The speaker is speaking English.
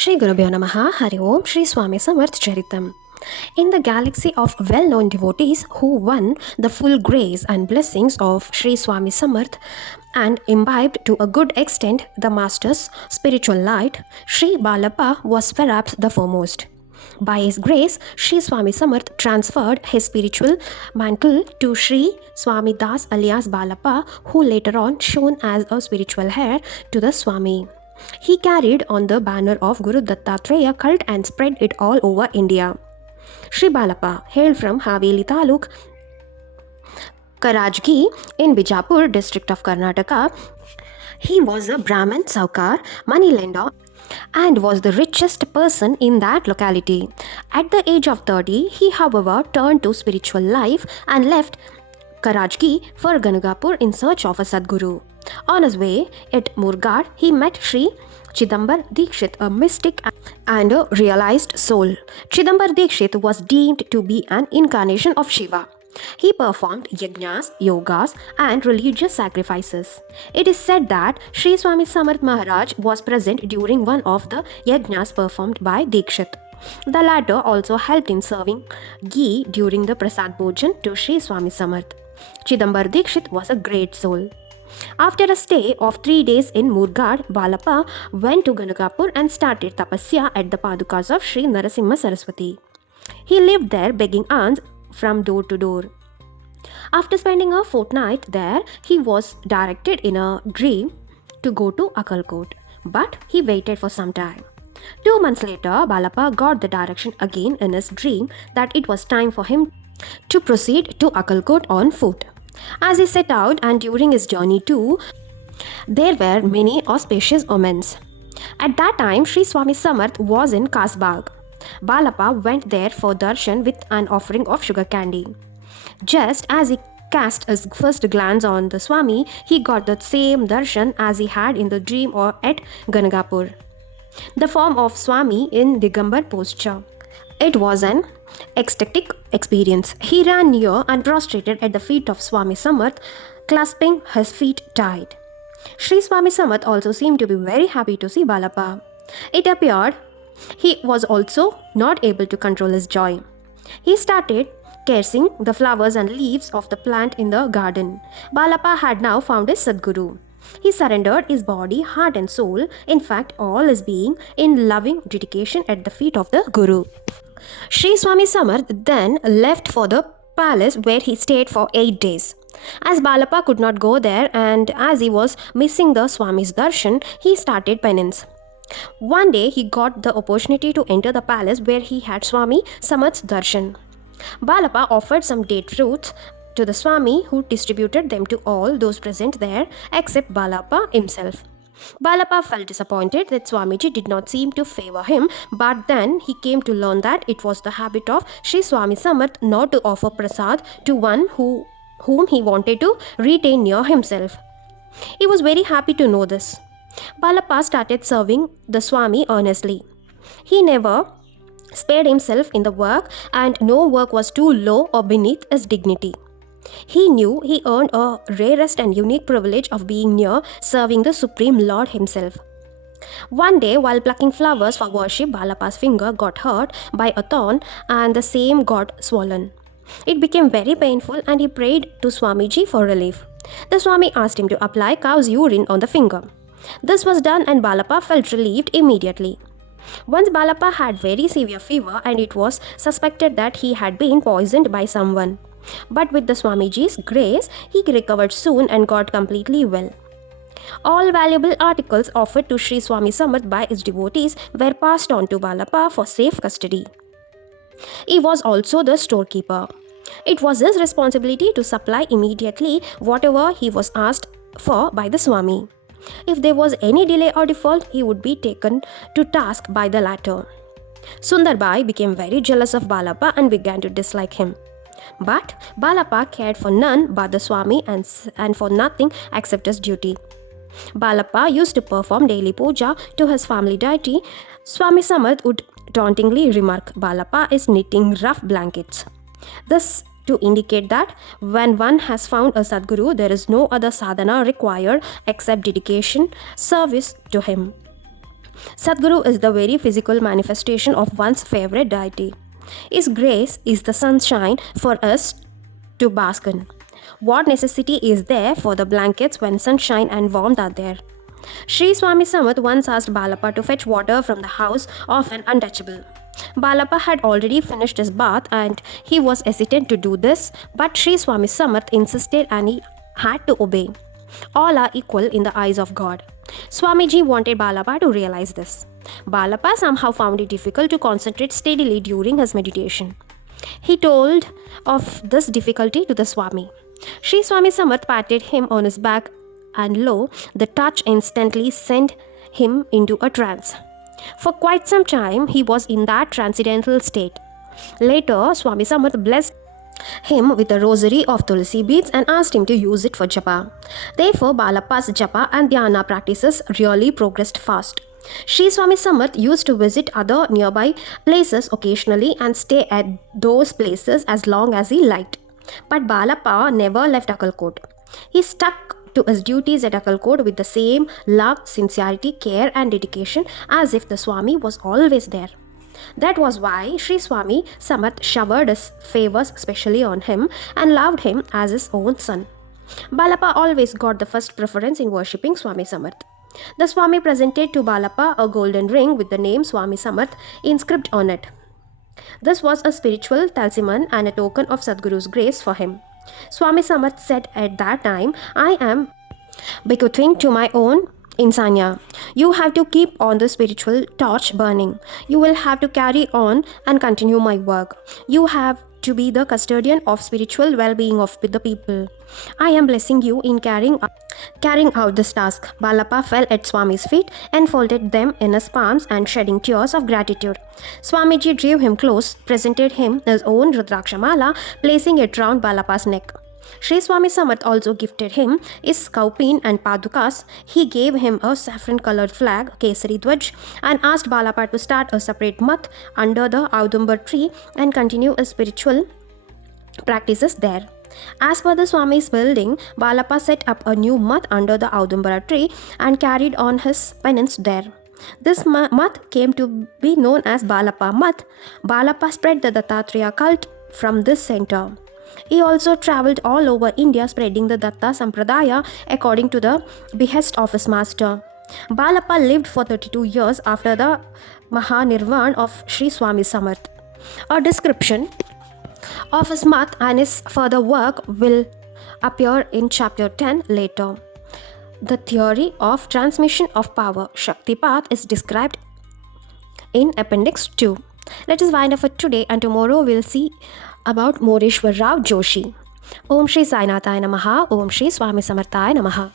Shri Gurubhyo Namaha Hari Om Shri Swami Samarth Charitham. In the galaxy of well-known devotees who won the full grace and blessings of Shri Swami Samarth and imbibed to a good extent the Master's spiritual light, Shri Balappa was perhaps the foremost. By his grace, Shri Swami Samarth transferred his spiritual mantle to Shri Swami Das alias Balappa, who later on shone as a spiritual heir to the Swami. He carried on the banner of Guru Dattatreya cult and spread it all over India. Shri Balappa hailed from Haveli Taluk, Karajgi in Bijapur district of Karnataka. He was a Brahmin Saukar, moneylender, and was the richest person in that locality. At the age of 30, he however turned to spiritual life and left Karajgi for Ganagapur in search of a Sadguru. On his way at Murgad, he met Sri Chidambar Dikshit, a mystic and a realized soul. Chidambar Dikshit was deemed to be an incarnation of Shiva. He performed yajnas, yogas, and religious sacrifices. It is said that Sri Swami Samarth Maharaj was present during one of the yajnas performed by Dikshit. The latter also helped in serving ghee during the Prasad Bhojan to Sri Swami Samarth. Chidambar Dikshit was a great soul. After a stay of 3 days in Murgad, Balappa went to Ganagapur and started tapasya at the padukas of Sri Narasimha Saraswati. He lived there begging alms from door to door. After spending a fortnight there, he was directed in a dream to go to Akalkot, but he waited for some time. 2 months later, Balappa got the direction again in his dream that it was time for him to proceed to Akalkot on foot. As he set out and during his journey too, there were many auspicious omens. At that time, Sri Swami Samarth was in Kasbag. Balappa went there for darshan with an offering of sugar candy. Just as he cast his first glance on the Swami, he got the same darshan as he had in the dream or at Ganagapur. The form of Swami in Digambar posture. It was an ecstatic experience. He ran near and prostrated at the feet of Swami Samarth, clasping his feet tight. Sri Swami Samarth also seemed to be very happy to see Balappa. It appeared he was also not able to control his joy. He started caressing the flowers and leaves of the plant in the garden. Balappa had now found his Sadguru. He surrendered his body, heart and soul, in fact all his being, in loving dedication at the feet of the Guru. Sri Swami Samarth then left for the palace where he stayed for 8 days. As Balappa could not go there and as he was missing the Swami's darshan, he started penance. One day he got the opportunity to enter the palace where he had Swami Samarth's darshan. Balappa offered some date fruits to the Swami, who distributed them to all those present there except Balappa himself. Balappa felt disappointed that Swamiji did not seem to favor him, but then he came to learn that it was the habit of Sri Swami Samarth not to offer prasad to one whom he wanted to retain near himself. He was very happy to know this. Balappa started serving the Swami earnestly. He never spared himself in the work, and no work was too low or beneath his dignity. He knew he earned a rarest and unique privilege of being near serving the Supreme Lord himself. One day, while plucking flowers for worship, Balappa's finger got hurt by a thorn and the same got swollen. It became very painful and he prayed to Swamiji for relief. The Swami asked him to apply cow's urine on the finger. This was done and Balappa felt relieved immediately. Once Balappa had very severe fever and it was suspected that he had been poisoned by someone. But with the Swamiji's grace, he recovered soon and got completely well. All valuable articles offered to Sri Swami Samarth by his devotees were passed on to Balappa for safe custody. He was also the storekeeper. It was his responsibility to supply immediately whatever he was asked for by the Swami. If there was any delay or default, he would be taken to task by the latter. Sundarbai became very jealous of Balappa and began to dislike him. But Balappa cared for none but the Swami and for nothing except his duty. Balappa used to perform daily puja to his family deity. Swami Samarth would tauntingly remark, "Balappa is knitting rough blankets." This to indicate that when one has found a Sadguru, there is no other sadhana required except dedication, service to him. Sadguru is the very physical manifestation of one's favorite deity. His grace is the sunshine for us to bask in. What necessity is there for the blankets when sunshine and warmth are there? Sri Swami Samarth once asked Balappa to fetch water from the house of an untouchable. Balappa had already finished his bath and he was hesitant to do this, but Sri Swami Samarth insisted and he had to obey. All are equal in the eyes of God. Swamiji wanted Balappa to realize this. Balappa somehow found it difficult to concentrate steadily during his meditation. He told of this difficulty to the Swami. Sri Swami Samarth patted him on his back and lo, the touch instantly sent him into a trance. For quite some time, he was in that transcendental state. Later, Swami Samarth blessed him with a rosary of tulsi beads and asked him to use it for japa. Therefore, Balappa's japa and dhyana practices really progressed fast. Sri Swami Samarth used to visit other nearby places occasionally and stay at those places as long as he liked. But Balappa never left Akkalkot. He stuck to his duties at Akkalkot with the same love, sincerity, care and dedication as if the Swami was always there. That was why Sri Swami Samarth showered his favors specially on him and loved him as his own son. Balappa always got the first preference in worshipping Swami Samarth. The Swami presented to Balappa a golden ring with the name Swami Samarth inscribed on it. This was a spiritual talisman and a token of Sadguru's grace for him. Swami Samarth said at that time, I am bequeathing to my own insanya. You have to keep on the spiritual torch burning. You will have to carry on and continue my work. You have to be the custodian of spiritual well-being of the people. I am blessing you in carrying out this task. Balappa fell at Swami's feet and folded them in his palms and shedding tears of gratitude. Swamiji drew him close, presented him his own Rudrakshamala, placing it round Balappa's neck. Sri Swami Samarth also gifted him his kaupin and padukas. He gave him a saffron-colored flag, Kesari Dwaj, and asked Balappa to start a separate math under the Audumbar tree and continue his spiritual practices there. As per the Swami's building, Balappa set up a new math under the Audumbar tree and carried on his penance there. This math came to be known as Balappa Math. Balappa spread the Dattatreya cult from this center. He also travelled all over India spreading the Datta Sampradaya according to the behest of his master. Balappa lived for 32 years after the Mahanirvan of Sri Swami Samarth. A description of his math and his further work will appear in chapter 10 later. The theory of transmission of power, Shaktipat, is described in Appendix 2. Let us wind up for today, and tomorrow we'll see about Moreshwar Rao Joshi. Om Shri Sainataya Namaha. Om Shri Swami Samarthaya Namaha.